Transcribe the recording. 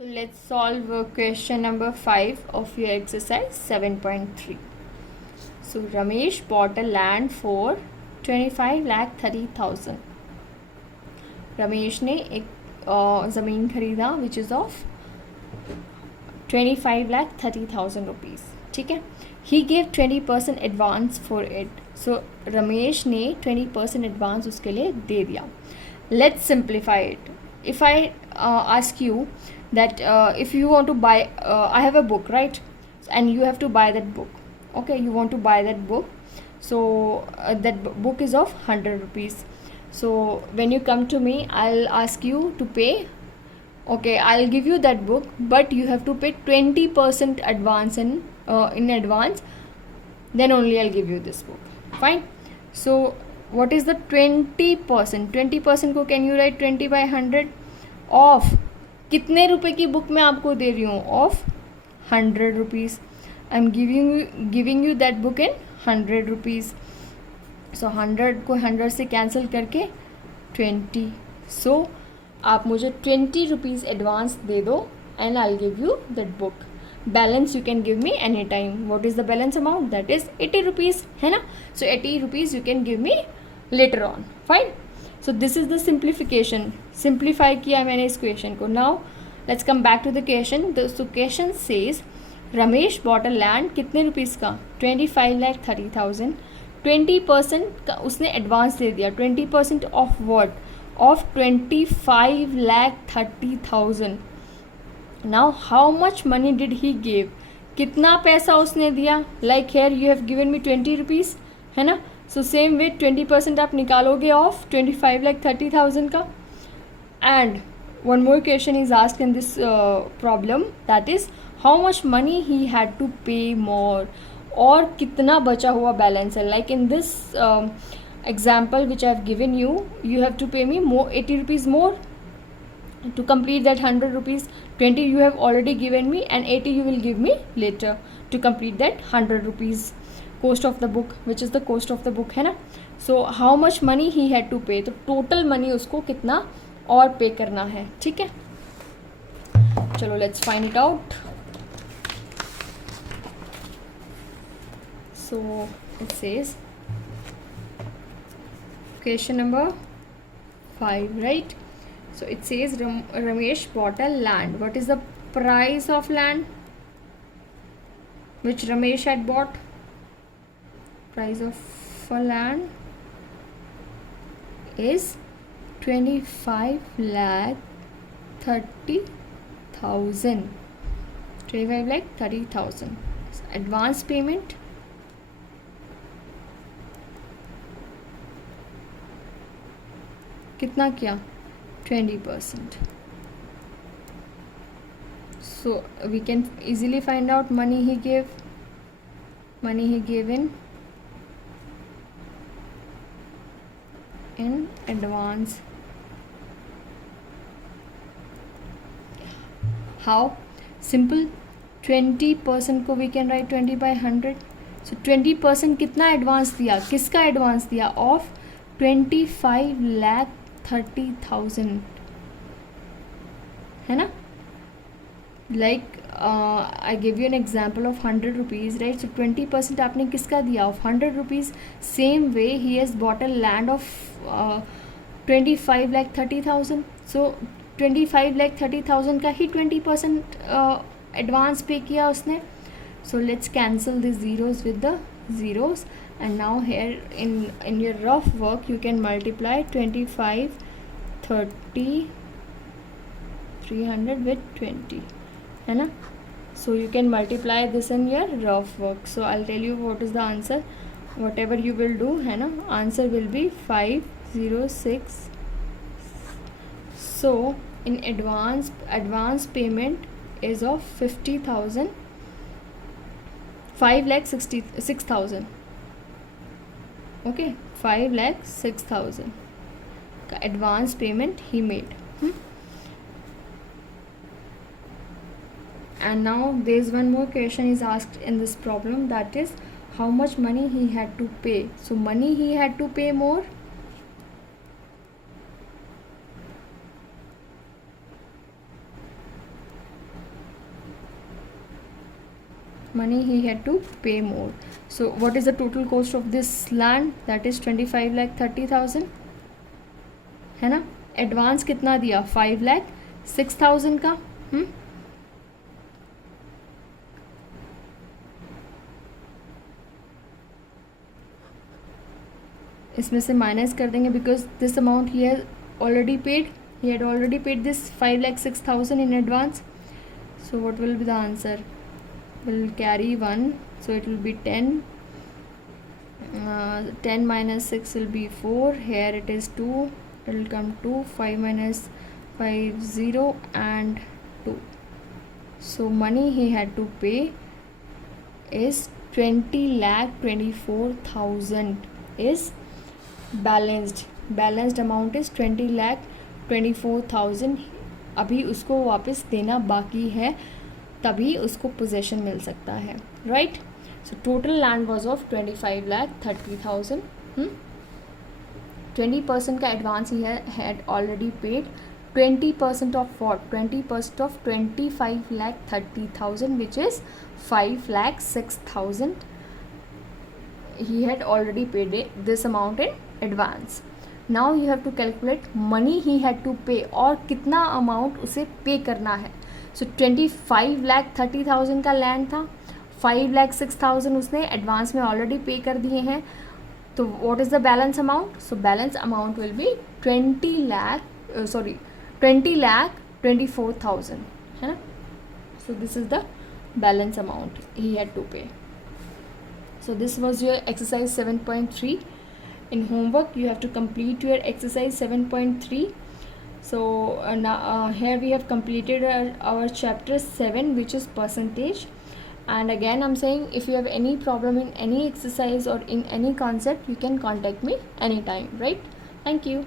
So let's solve question number 5 of your exercise 7.3. So Ramesh bought a land for 25,30,000. Ramesh ने एक ज़मीन खरीदा which is of 25,30,000 rupees. ठीक है. ही गिव 20% एडवांस फॉर इट. सो रमेश ने 20% advance उसके लिए दे दिया. Let's simplify it. If I ask you that if you want to buy I have a book, right, and you have to buy that book. Okay, you want to buy that book, so that book is of 100 rupees. So when you come to me, I'll ask you to pay. Okay, I'll give you that book, but you have to pay 20% advance in advance, then only I'll give you this book. Fine. So what is the 20%? 20% को can you write 20 by 100 of कितने रुपए की book मैं आपको दे रही हूँ? Of 100 rupees. I am giving you that book in 100 rupees. So 100 को 100 से कैंसिल करके 20. सो आप मुझे 20 रुपीज़ एडवांस दे दो and I give you that book. Balance you can give me any time. What is the balance amount? That is 80 rupees, है ना. So 80 rupees you can give me later on. Fine. So this is the simplification. Simplify किया मैंने इस question को. Now let's come back to the question. The question says Ramesh bought a land कितने rupees का? 25,30,000. 20% का उसने एडवांस दे दिया. 20% of what? Of 25,30,000. Now how much money did he give? कितना पैसा उसने दिया? Like here you have given me 20 rupees, है ना. सो सेम वे 20% आप निकालोगे ऑफ 25,30,000 का. And one more question is asked in this problem, that is how much money he had to pay more. और कितना बचा हुआ बैलेंस है. Like in this example which I have given you, you have to pay me more 80 rupees more to complete that 100 rupees. 20 you have already given me and 80 you will give me later to complete that 100 rupees cost of the book, which is the cost of the book, है ना. so how much money he had to pay? तो total money उसको कितना और पे करना है. ठीक है, चलो let's find it out. So it says question number 5, right? So it says Ramesh bought a land. What is the price of land which Ramesh had bought? Price of a land is 25,30,000. 25,30,000. Advance payment कितना किया? 20%. So we can easily find out money he gave in advance. How? Simple. 20% को we can write 20 by 100. So 20% कितना advance दिया? किसका advance दिया? Of 25,30,000, है ना. Like I give you an example of 100 rupees, right. So 20% आपने किसका दिया? Of 100 rupees. Same way he has bought a land of 25,30,000. So 25,30,000 का ही 20% एडवांस पे किया उसने. So let's cancel the zeros with the zeros. And now here in your rough work you can multiply 25, 30, 300 with 20, है ना. So you can multiply this in your rough work. So I'll tell you what is the answer. Whatever you will do, है ना, answer will be 506. So in advance payment is of 50,000, 5,66,000. Okay, 5,06,000 का advance payment he made. And now there is one more question is asked in this problem, that is how much money he had to pay. So money he had to pay more. money he had to pay more. So what is the total cost of this land? That is 25,30,000 है ना. Advance कितना दिया? 5,06,000 का. इसमें से minus कर देंगे because this amount he has already paid. he had already paid this 5,06,000 in advance. So what will be the answer? We'll carry 1, so it will be 10. 10 minus 6 will be 4. Here it is 2. It will come 2. 5 minus 5 0 and 2. So money he had to pay is 20,24,000 is balanced. Balanced amount is 20,24,000. अभी उसको वापस देना बाकी है, तभी उसको possession मिल सकता है, right. So total land was of 25,30,000. 20% का advance he had already paid. 20% of what? 20% of 25,30,000 which is 5,06,000. he had already paid this amount in advance. Now you have to calculate money he had to pay और कितना amount उसे पे करना है. सो 25,30,000 का land था, 5,06,000 उसने एडवांस में ऑलरेडी पे कर दिए हैं. तो what is the balance amount? So balance amount will be 20,24,000 है ना. So this is the balance amount he had to pay. So this was your exercise 7.3. In homework you have to complete your exercise 7.3. So now here we have completed our chapter 7, which is percentage. And again I'm saying, if you have any problem in any exercise or in any concept, you can contact me anytime, right? Thank you.